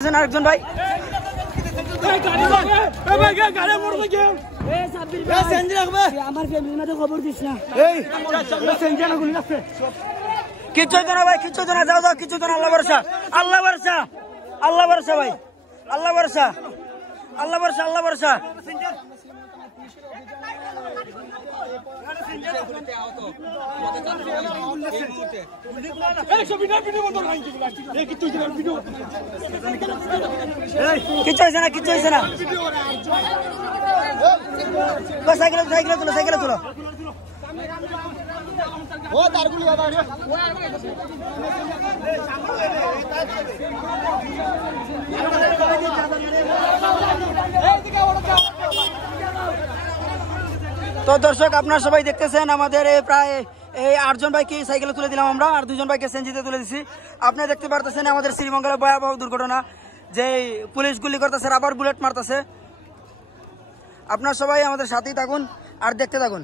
আরেকজন ভাই কিচ্ছু তো না ভাই, কিচ্ছু তো না, যাও যাও, কিচ্ছু তো না। আল্লাহ ভরসা, আল্লাহ ভরসা, আল্লাহ ভরসা ভাই, আল্লাহ ভরসা, আল্লাহ ভরসা, আল্লাহ ভরসা। কিচ্ছু হয়েছে না, কিচ্ছু হয়েছে না। সাইকেলে সাইকেলে তুলো, সাইকেলে তুলো। তো দর্শক, আপনারা সবাই দেখতেছেন আমাদের প্রায় এই 8 জন ভাইকে সাইকেলে তুলে দিলাম আমরা, আর 2 জন ভাইকে সেনজিতে তুলে দিচ্ছি। আপনারা দেখতে পারতেছেন আমাদের শ্রীমঙ্গলে ভয়াবহ দুর্ঘটনা, যে পুলিশ গুলি করতেছে, রাবার বুলেট মারতেছে। আপনারা সবাই আমাদের সাথেই থাকুন আর দেখতে থাকুন।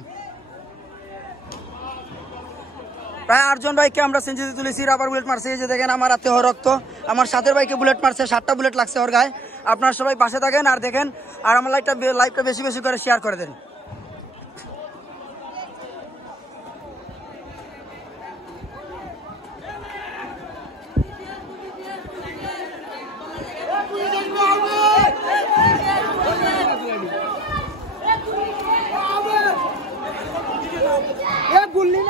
প্রায় 8 জন ভাইকে আমরা সেনজিতে তুলেছি, রাবার বুলেট মারছে। এই যে দেখেন আমার হাতে রক্ত, আমার সাথের ভাইকে বুলেট মারছে, 7টা বুলেট লাগছে ওর গায়ে। আপনারা সবাই পাশে থাকেন আর দেখেন, আর আমার লাইভটা বেশি বেশি করে শেয়ার করে দেন। गुल्ली